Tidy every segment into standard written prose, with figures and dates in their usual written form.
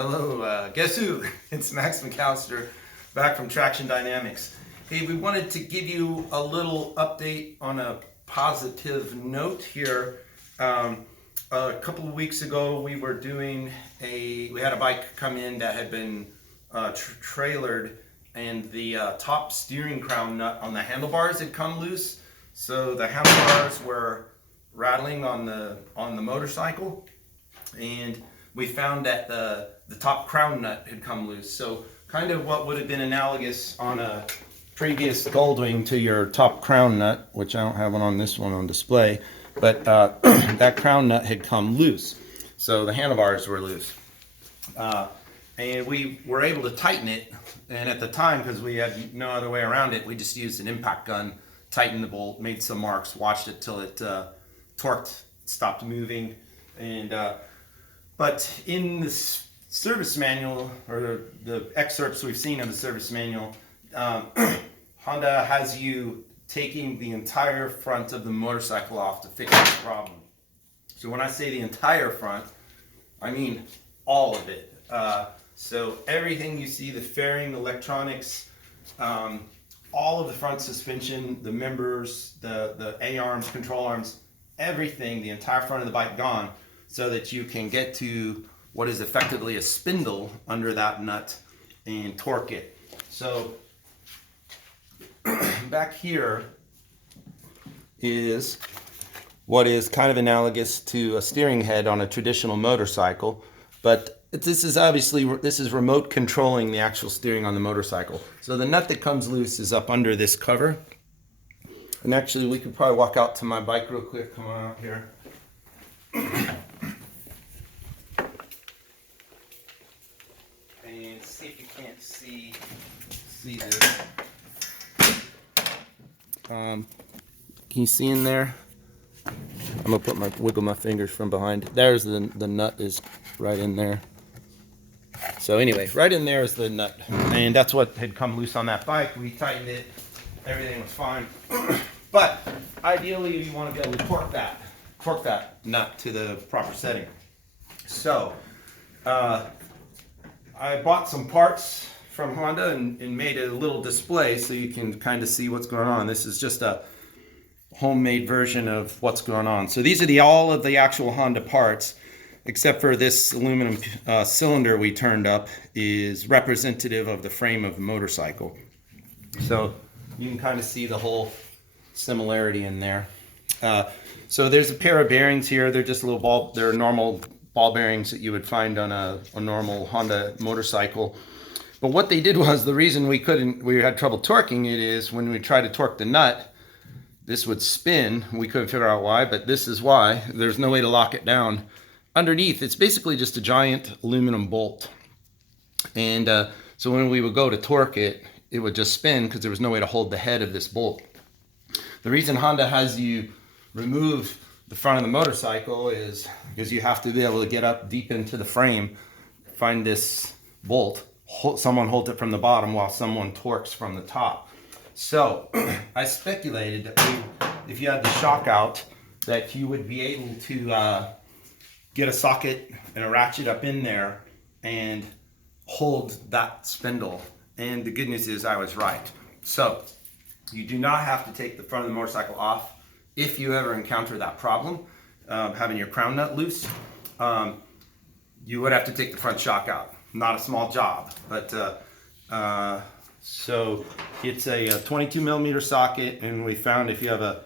Hello, guess who? It's Max McAllister back from Traction Dynamics. Hey, we wanted to give you a little update on a positive note here. A couple of weeks ago, we had a bike come in that had been trailered, and the top steering crown nut on the handlebars had come loose. So the handlebars were rattling on the motorcycle, and we found that the top crown nut had come loose. So kind of what would have been analogous on a previous Goldwing to your top crown nut, which I don't have one on this one on display, but that crown nut had come loose. So the handlebars were loose. And we were able to tighten it. And at the time, because we had no other way around it, we just used an impact gun, tightened the bolt, made some marks, watched it till it torqued, stopped moving. And but in the service manual, or the excerpts we've seen of the service manual, Honda has you taking the entire front of the motorcycle off to fix this problem. So when I say the entire front, I mean all of it. So everything you see, the fairing, the electronics, all of the front suspension, the members, the A-arms, control arms, everything, the entire front of the bike gone, so that you can get to what is effectively a spindle under that nut and torque it. So back here is what is kind of analogous to a steering head on a traditional motorcycle, but this is remote controlling the actual steering on the motorcycle. So the nut that comes loose is up under this cover. And actually, we could probably walk out to my bike real quick. Come on out here. And see if you can't see this. Can you see in there? I'm gonna wiggle my fingers from behind. There's the nut is right in there. So anyway, right in there is the nut, and that's what had come loose on that bike. We tightened it, everything was fine. But ideally, you want to be able to torque that nut to the proper setting. So I bought some parts from Honda and made a little display so you can kind of see what's going on. This is just a homemade version of what's going on. So these are all of the actual Honda parts, except for this aluminum cylinder we turned up is representative of the frame of the motorcycle. So you can kind of see the whole similarity in there. So there's a pair of bearings here. They're just they're normal ball bearings that you would find on a normal Honda motorcycle. But what they did was, the reason we had trouble torquing it is when we tried to torque the nut, this would spin. We couldn't figure out why, but this is why. There's no way to lock it down. Underneath, it's basically just a giant aluminum bolt. And so when we would go to torque it, it would just spin because there was no way to hold the head of this bolt. The reason Honda has you remove the front of the motorcycle is because you have to be able to get up deep into the frame, find this bolt, someone holds it from the bottom while someone torques from the top. So I speculated that if you had the shock out, that you would be able to get a socket and a ratchet up in there and hold that spindle. And the good news is I was right. So you do not have to take the front of the motorcycle off if you ever encounter that problem, having your crown nut loose. You would have to take the front shock out. Not a small job, but so it's a 22 millimeter socket, and we found if you have a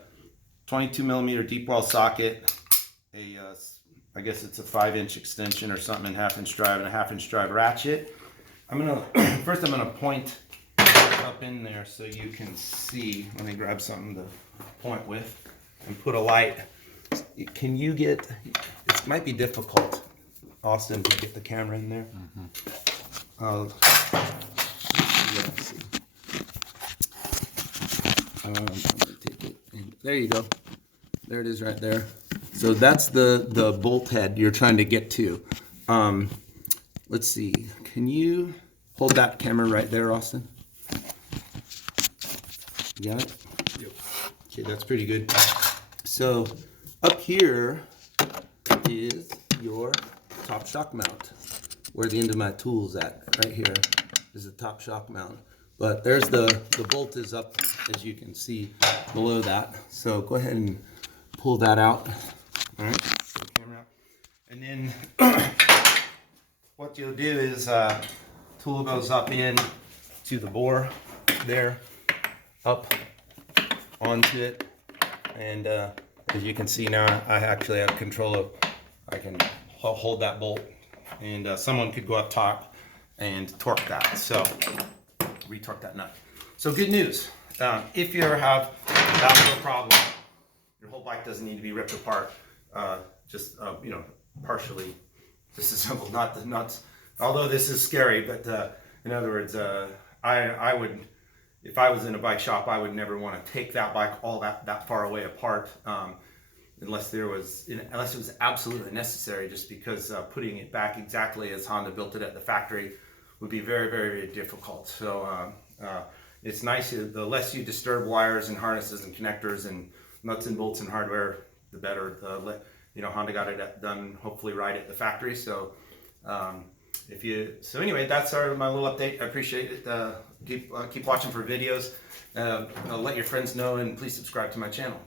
22 millimeter deep well socket, I guess it's a 5-inch extension or something, and 1/2-inch drive and a 1/2-inch drive ratchet. First I'm gonna point up in there so you can see. Let me grab something to point with and put a light. Can you get? It might be difficult, Austin, to get the camera in there. Let's see. I'm gonna take it. There you go. There it is right there. So that's the bolt head you're trying to get to. Let's see. Can you hold that camera right there, Austin? You got it? Yep. Okay, that's pretty good. So up here is your top shock mount. where the end of my tool's at. Right here is the top shock mount. But there's the bolt is up, as you can see below that. So go ahead and pull that out. All right, put the camera out. And then what you'll do is tool goes up in to the bore there, up onto it, and as you can see now, I actually have control of, I can hold that bolt, and someone could go up top and torque that, so retorque that nut. So good news, if you ever have that little problem, your whole bike doesn't need to be ripped apart, just you know, partially disassembled, not the nuts. Although this is scary, but in other words, I would, if I was in a bike shop, I would never want to take that bike all that far away apart, unless it was absolutely necessary, just because putting it back exactly as Honda built it at the factory would be very, very, very difficult. So it's nice, the less you disturb wires and harnesses and connectors and nuts and bolts and hardware, the better. You know, Honda got it done hopefully right at the factory. So so anyway, that's my little update. I appreciate it. Keep watching for videos. Let your friends know, and please subscribe to my channel.